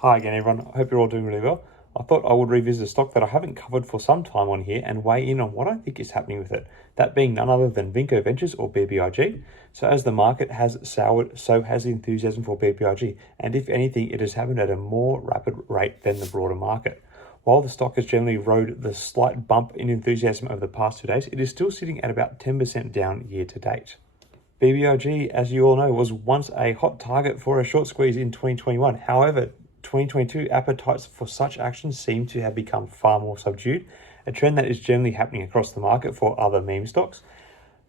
Hi again everyone, I hope you're all doing really well. I thought I would revisit a stock that I haven't covered for some time on here and weigh in on what I think is happening with it. That being none other than VINCO Ventures or BBIG. So as the market has soured, so has the enthusiasm for BBIG. And if anything, it has happened at a more rapid rate than the broader market. While the stock has generally rode the slight bump in enthusiasm over the past 2 days, it is still sitting at about 10% down year to date. BBIG, as you all know, was once a hot target for a short squeeze in 2021. However, 2022 appetites for such actions seem to have become far more subdued, a trend that is generally happening across the market for other meme stocks.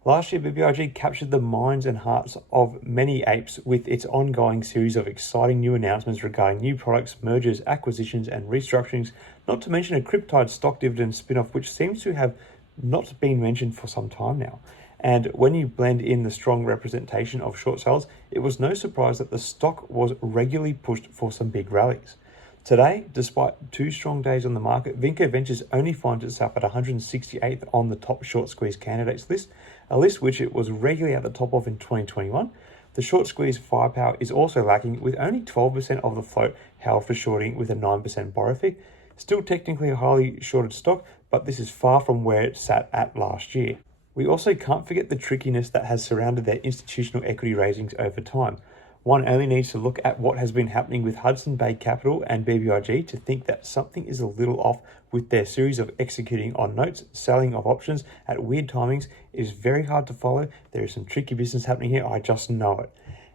Last year, BBIG captured the minds and hearts of many apes with its ongoing series of exciting new announcements regarding new products, mergers, acquisitions, and restructurings, not to mention a Cryptide stock dividend spin-off, which seems to have not been mentioned for some time now. And when you blend in the strong representation of short sales, it was no surprise that the stock was regularly pushed for some big rallies. Today, despite 2 strong days on the market, VINCO Ventures only finds itself at 168th on the top short squeeze candidates list, a list which it was regularly at the top of in 2021. The short squeeze firepower is also lacking, with only 12% of the float held for shorting with a 9% borrow fee. Still technically a highly shorted stock, but this is far from where it sat at last year. We also can't forget the trickiness that has surrounded their institutional equity raisings over time. One only needs to look at what has been happening with Hudson Bay Capital and BBIG to think that something is a little off with their series of executing on notes, selling of options at weird timings. It is very hard to follow. There is some tricky business happening here, I just know it.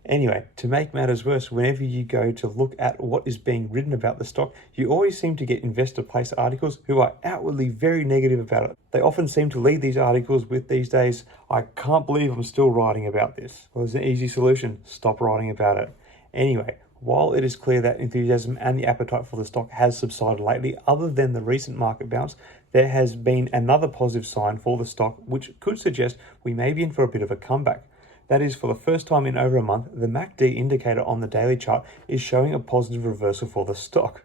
Anyway, to make matters worse, whenever you go to look at what is being written about the stock, you always seem to get investor place articles who are outwardly very negative about it. They often seem to lead these articles with these days, "I can't believe I'm still writing about this." Well, there's an easy solution: stop writing about it. Anyway, while it is clear that enthusiasm and the appetite for the stock has subsided lately, other than the recent market bounce, there has been another positive sign for the stock which could suggest we may be in for a bit of a comeback. That is, for the first time in over a month, the MACD indicator on the daily chart is showing a positive reversal for the stock.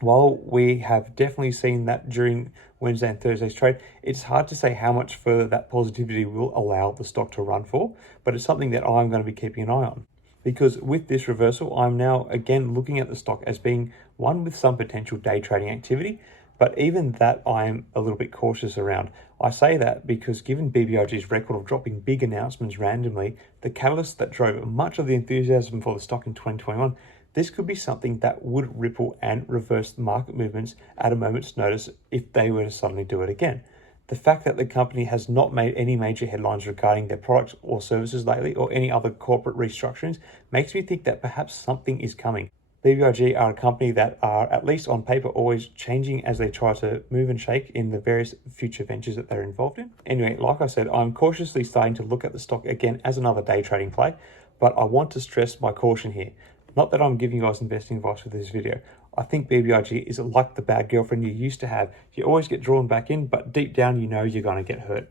While we have definitely seen that during Wednesday and Thursday's trade, it's hard to say how much further that positivity will allow the stock to run for, but it's something that I'm going to be keeping an eye on. Because with this reversal, I'm now again looking at the stock as being one with some potential day trading activity, but even that I'm a little bit cautious around. I say that because given BBIG's record of dropping big announcements randomly, the catalyst that drove much of the enthusiasm for the stock in 2021, this could be something that would ripple and reverse market movements at a moment's notice if they were to suddenly do it again. The fact that the company has not made any major headlines regarding their products or services lately or any other corporate restructurings makes me think that perhaps something is coming. BBIG are a company that are, at least on paper, always changing as they try to move and shake in the various future ventures that they're involved in. Anyway, like I said, I'm cautiously starting to look at the stock again as another day trading play, but I want to stress my caution here. Not that I'm giving you guys investing advice with this video. I think BBIG is like the bad girlfriend you used to have. You always get drawn back in, but deep down you know you're going to get hurt.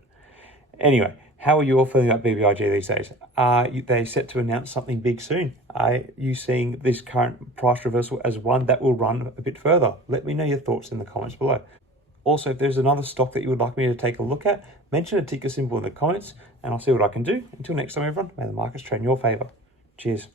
Anyway, how are you all feeling about BBIG these days? Are they set to announce something big soon? Are you seeing this current price reversal as one that will run a bit further? Let me know your thoughts in the comments below. Also, if there's another stock that you would like me to take a look at, mention a ticker symbol in the comments and I'll see what I can do. Until next time, everyone, may the markets trade in your favor. Cheers.